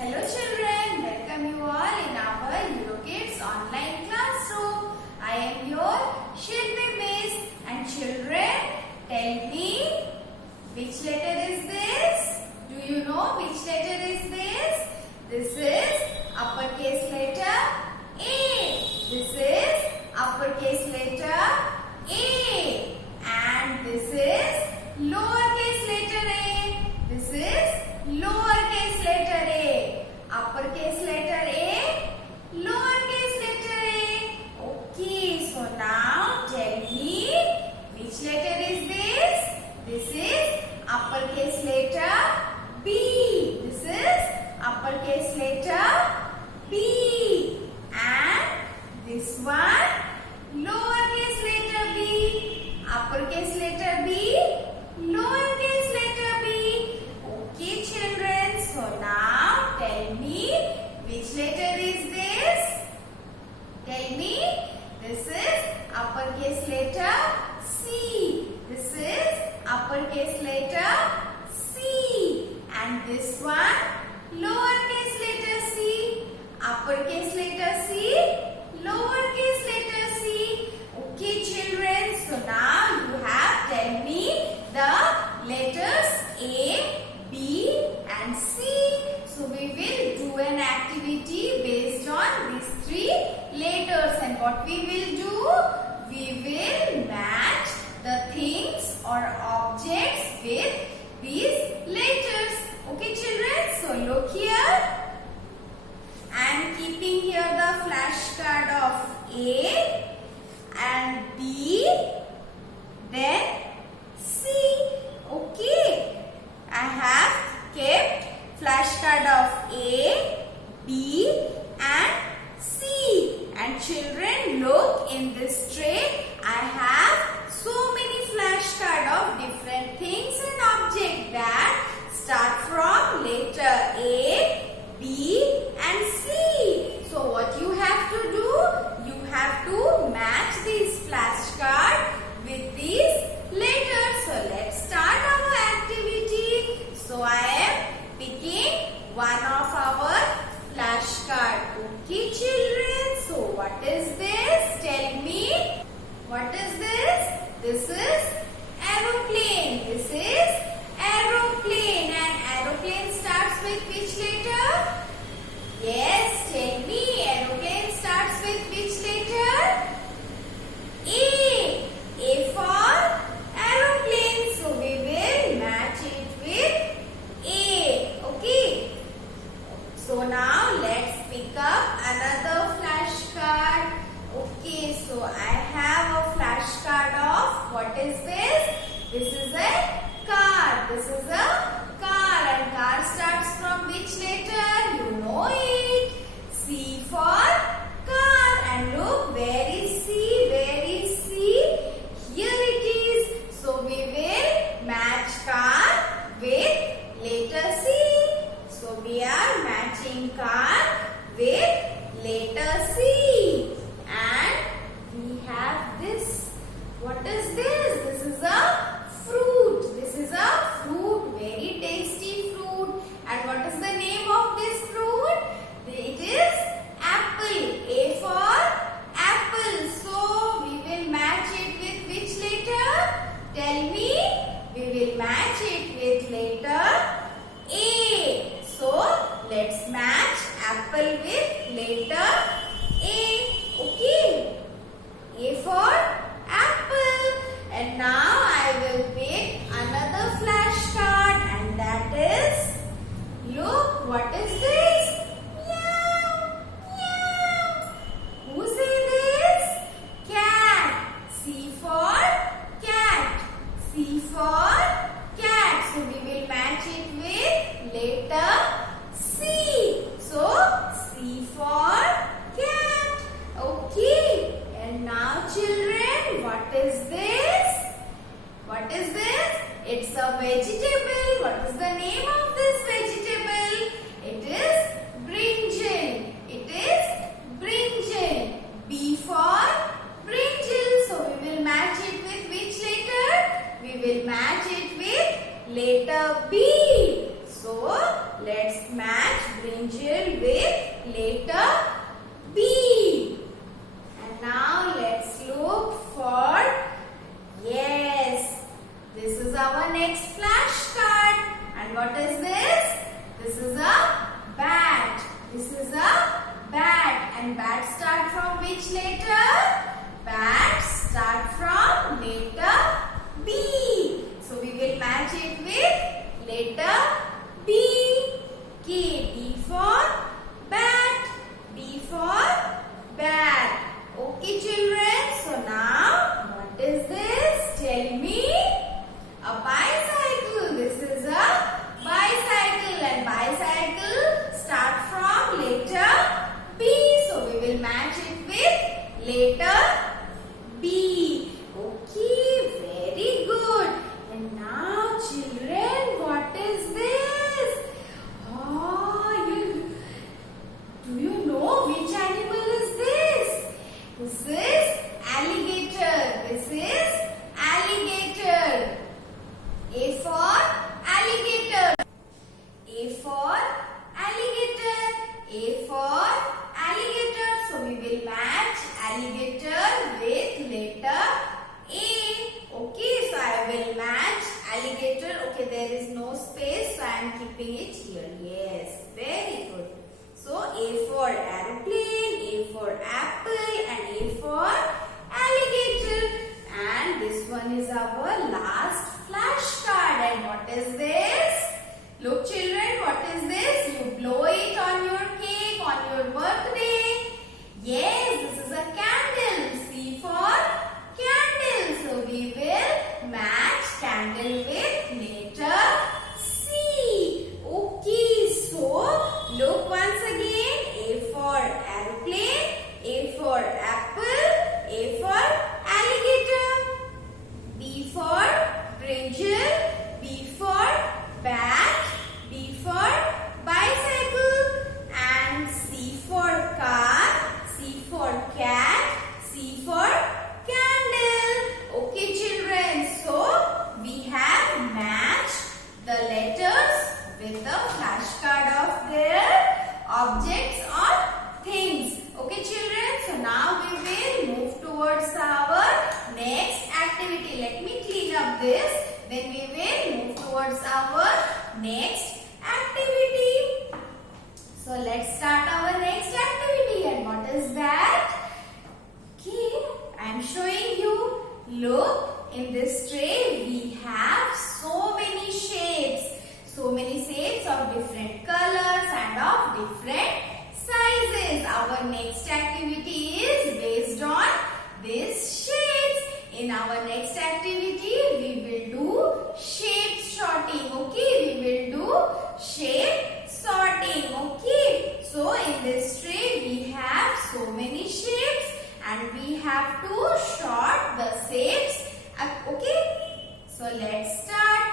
Hello children, welcome you all in our EuroKids online classroom. I am your Shilpi Miss and children, tell me which letter is this? Do you know which letter is this? This is uppercase letter A. This is uppercase letter A. And this is lowercase letter A. This is lowercase letter A. Uppercase letter A, lowercase letter A. Okay, so now tell me which letter is this? This is uppercase letter B. This is uppercase letter B. And this one lowercase letter B. Uppercase letter B, lowercase letter B. Okay children, so now tell me which letter is this? Tell me. This is uppercase letter C. This is uppercase letter C. And this one lowercase letter C. Uppercase letter C, lowercase letter C. Okay children, so now you have tell me the letters A, B and C. So we will do an activity based on these three letters, and what we will do? We will match the things or objects with these letters. Okay children, so look here. I am keeping here the flashcard of A and B, then C. Okay, I have kept flashcard of A, B and C. And children, look in this tray. I have so many flashcard of different things and objects that start from letter A, B and C. So what you have to do? You have to match these flashcards with these letters. So let's start our activity. So I am picking one of our flashcard. Okay children, so what is this? Tell me. What is this? This is aeroplane. This is aeroplane. And aeroplane starts with which letter? Yes, tell me. Aeroplane starts with which letter? A. A for aeroplane. So we will match it with A. Okay. So now let's pick up another flashcard. Okay, so I have a flashcard of what is this? This is a car. This is a car, and car starts from which letter? You know it. C for car. And look, where is C? Where is C? Here it is. So we will match car with letter C. So we are matching car with letter C. And we have this. What is this? This is a fruit. This is a fruit. Very tasty fruit. And what is the name of this fruit? It is apple. A for apple. So we will match it with which letter? Tell me. We will match it with letter A. So let's match apple with letter A. Okay. A for apple. And now I will pick another flashcard, and that is, look, what is this? Meow, meow. Who say this? Cat. C for cat. C for cat. So we will match it with letter C. So C for cat. Okay. And now children, what is this? What is this? It's a vegetable. What is the name of this vegetable? It is brinjal. It is brinjal. B for brinjal. So we will match it with which letter? We will match it with letter B. So let's match match brinjal with letter B. And now let's look for, yes, this is our next flashcard. And what is this? This is a bat. This is a bat. And bat start from which letter? Bat start from letter B. So we will match it with letter B. K. B for bat. B for bat. Okay, children. So now, what is this? Tell me. A bicycle. This is a bicycle. And bicycle start from letter B. So we will match it with letter B. Okay, very good. And now, children, what is this? Oh, do you know which animal is this? This is alligator. This is alligator. A for alligator. A for alligator. A for alligator. So we will match alligator with letter A. Okay, so I will match alligator. Okay, there is no space, so I am keeping it here. Yes, very good. So A for aeroplane, A for apple, and A for alligator. And this one is our last flashcard. And what is this? Look, children, what is this? You blow it on your cake on your birthday. Yes, this is a candle. C for candle. So we will match candle with letter C. Okay, so look once again. A for aeroplane, A for apple, A for alligator, B for brinjal, B for bat, B for bicycle, and C for car, C for cat, C for candle. Okay, children, so we have matched the letters with the flashcard of their objects or things. Okay, children, so now we will move towards our next activity. Let me clean up this. Then we will move towards our next activity. So let's start our next activity. And what is that? Okay, I am showing you. Look, in this tray we have so many shapes. So many shapes of different colors and of different sizes. Our next activity is based on these shapes. In our next activity, we will do shape sorting. Okay, we will do shape sorting. Okay, so in this tray we have so many shapes and we have to sort the shapes. Okay, so let's start.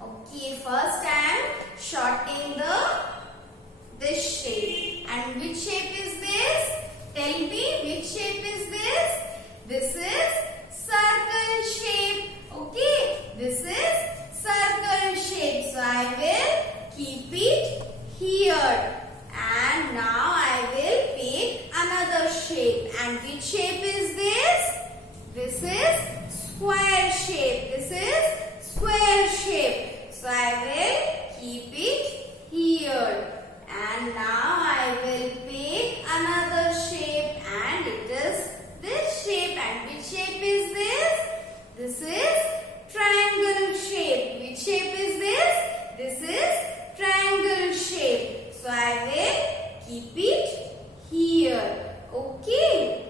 Okay, first I am sorting this shape. And which shape is this? Tell me, which shape is this? This is circle shape. Okay, this is circle shape. So I will keep it here. And now I will pick another shape. And which shape is this? This is square shape. This is square shape. So I will keep it here. And now I will pick another shape. And it is this shape. And which shape is this? This is triangle shape. Which shape is this? This is triangle shape. So I will keep it here. Okay.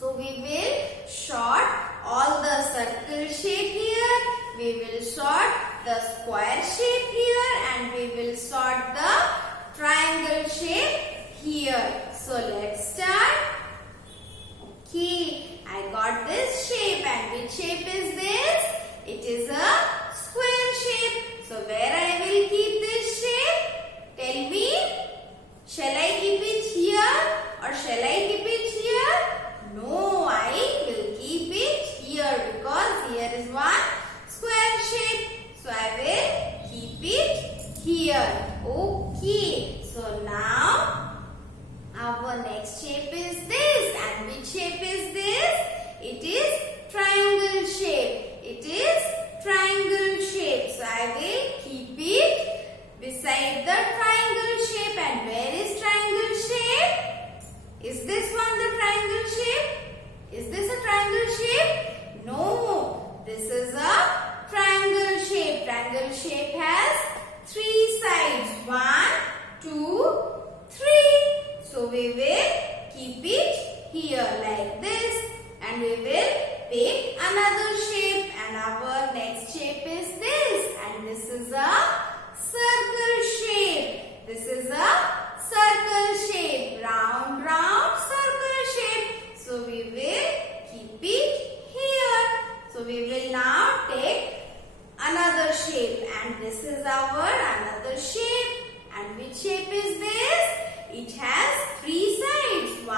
So we will sort all the circle shape here. We will sort the square shape here. And we will sort the triangle shape here. So let's start. Okay, I got this shape. And which shape is this? It is a square shape. So where I will keep this shape? Tell me. Shall I keep it here or shall I keep it here? No, I will keep it here because here is one square shape. So I will keep it here. Okay, so now our next shape is this. And which shape is this? It is triangle shape. It is triangle shape. So I will keep it beside the triangle shape. And where is triangle shape? Is this one the triangle shape? Is this a triangle shape? No. This is a triangle shape. Triangle shape has 3 sides. 1, 2, 3. So we will keep it here like this. And we will pick another shape. And our next shape is this. And this is a circle shape. This is a circle shape. Round, round circle shape. So we will keep it here. So we will now take another shape. And this is our another shape. And which shape is this? It has 3 sides. 1,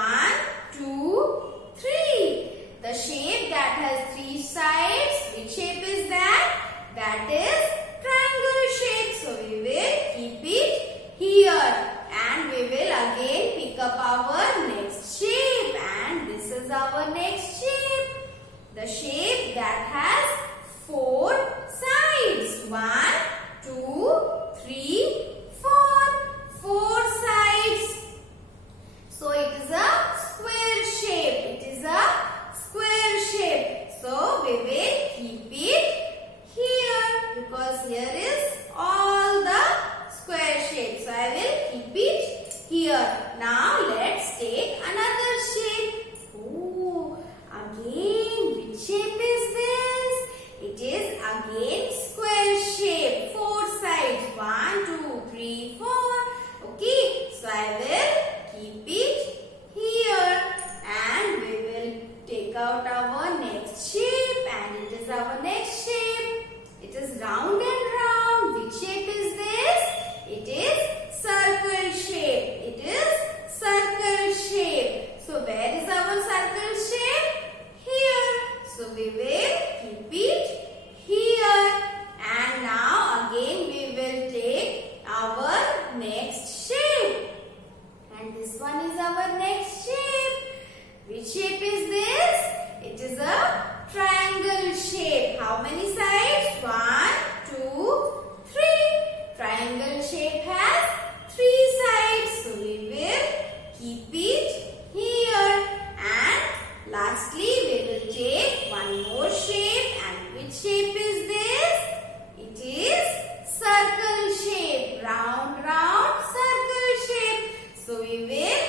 2, 3. The shape that has 3 sides, which shape is that? That is triangle shape. So we will keep it here. And we will again pick up our next shape. And this is our next shape. The shape that has 4 sides. 1, 2, 3, 4. 4 sides. So it is a square shape. It is a square shape. So we will keep it here because here is all the square shapes. So I will keep it here. Now let's take another shape. Oh, again, which shape is this? It is again square shape. 4 sides. 1, 2, 3, 4. Okay, so I will keep it here. And we will take out our next shape. And it is our next shape. It is round and round. Which shape is this? It is circle shape. It is circle shape. So where is our circle shape? Here. So we will keep it here. And now again we will take our next shape. And this one is our next shape. Which shape is this? It is a triangle shape. How many sides? 1, 2, 3. Triangle shape has 3 sides. So we will keep it here. And lastly we will take one more shape. And which shape is this? It is circle shape. Round, round circle shape. So we will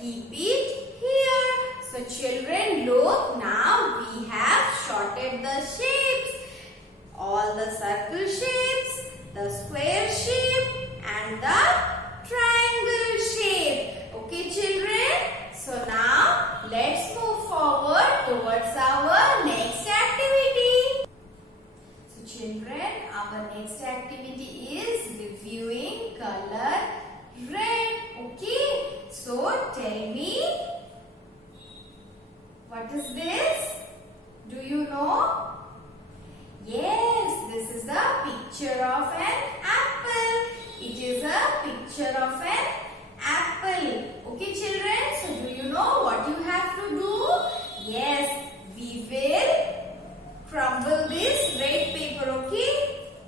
keep it here. So children, look, now we have sorted the shapes. All the circle shapes, the square shape and the triangle shape. Okay children? So now let's move forward towards our next activity. So children, our next activity is reviewing color red. Okay? So tell me, what is this? Do you know? Yes, this is a picture of an apple. It is a picture of an apple. Okay children, so do you know what you have to do? Yes, we will crumble this red paper. Okay,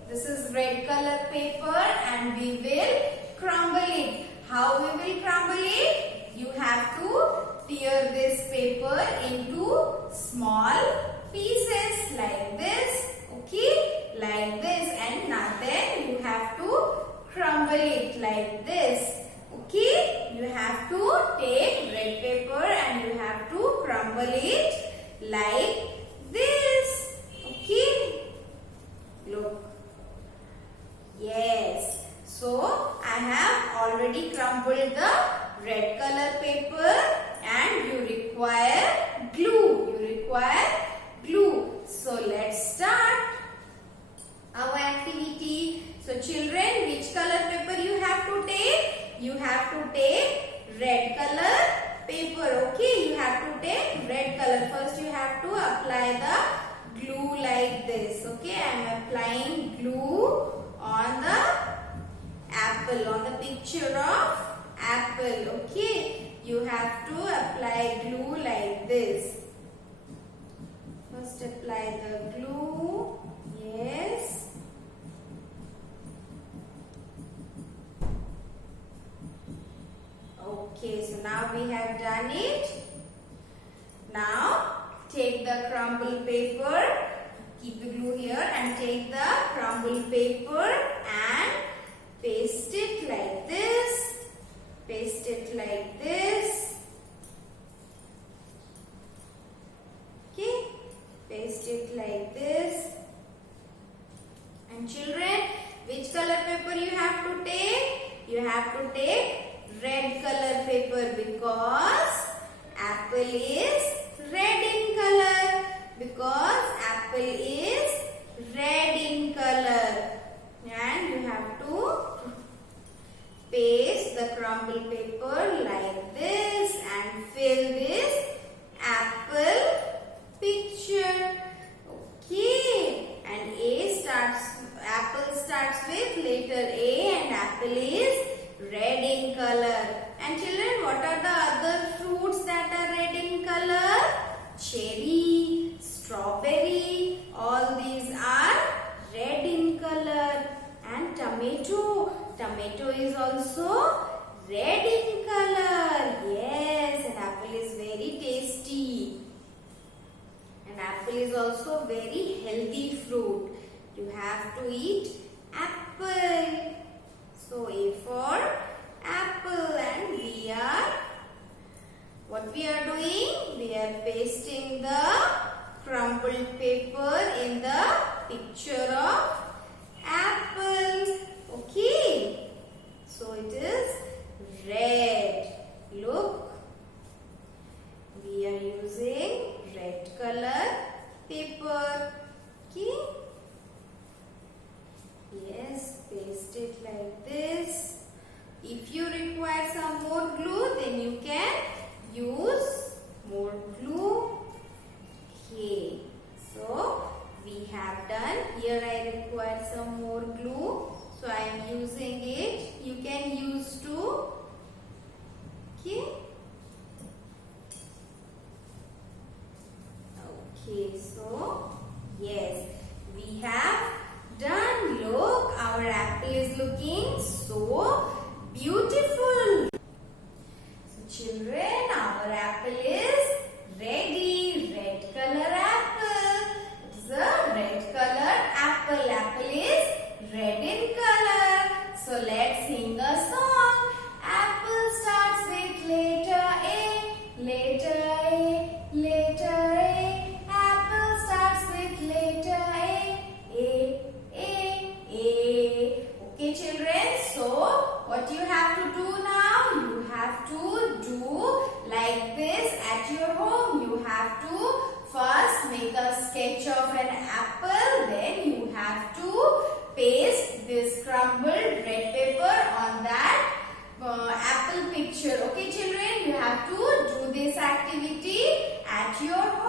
this is red color paper and we will crumble it. How we will crumble it? You have to tear this paper into small pieces like this. Okay, like this, and now then you have to crumble it like this. Okay, you have to take red paper and you have to crumble it like this. Okay, look. Yes, so I have already crumbled the red color paper and you require glue. You require glue. So let's start our activity. So children, which color paper you have to take? You have to take red color paper. Okay, you have to take red color. First you have to apply the glue like this. Okay, I am applying glue on the apple, on the picture of apple. Okay, you have to apply glue like this. First apply the glue. Yes. Okay, so now we have done it. Now take the crumble paper, keep the glue here, and take the crumble paper and paste it like this. Paste it like this. Okay, paste it like this. And children, which color paper you have to take? You have to take red color paper because apple is red in color. Because apple is red in color. And you have to paste the crumble paper like this and fill this apple picture. Okay. And apple starts with letter A and apple is red in color. And children, what are the other fruits that are red in color? Cherry, strawberry, all these are red in color. And tomato. Tomato is also red in color. Yes, and apple is very tasty. And apple is also very healthy fruit. You have to eat apple. So A for apple, and what we are doing? We are pasting the crumpled paper in the picture of apple. Okay. So it is red. Look. We are using red color paper. Okay. Yes, paste it like this. If you require some more glue, then you can use more glue. Okay. So we have done. Here I require some more glue. So I am using it. You can use too. Okay. Okay. So yes, we have done. Look, our apple is looking so beautiful. So children, our apple is ready. Red color apple. It is a red color apple. Apple is red in color. So let's sing a song. Apple starts with letter A. Letter A. Letter A. Apple starts with letter A. Okay children, so what you have to do now? You have to do like this at your home. You have to first make a sketch of an apple. Then you have to paste this crumbled red paper on that apple picture. Okay children, you have to do this activity at your home.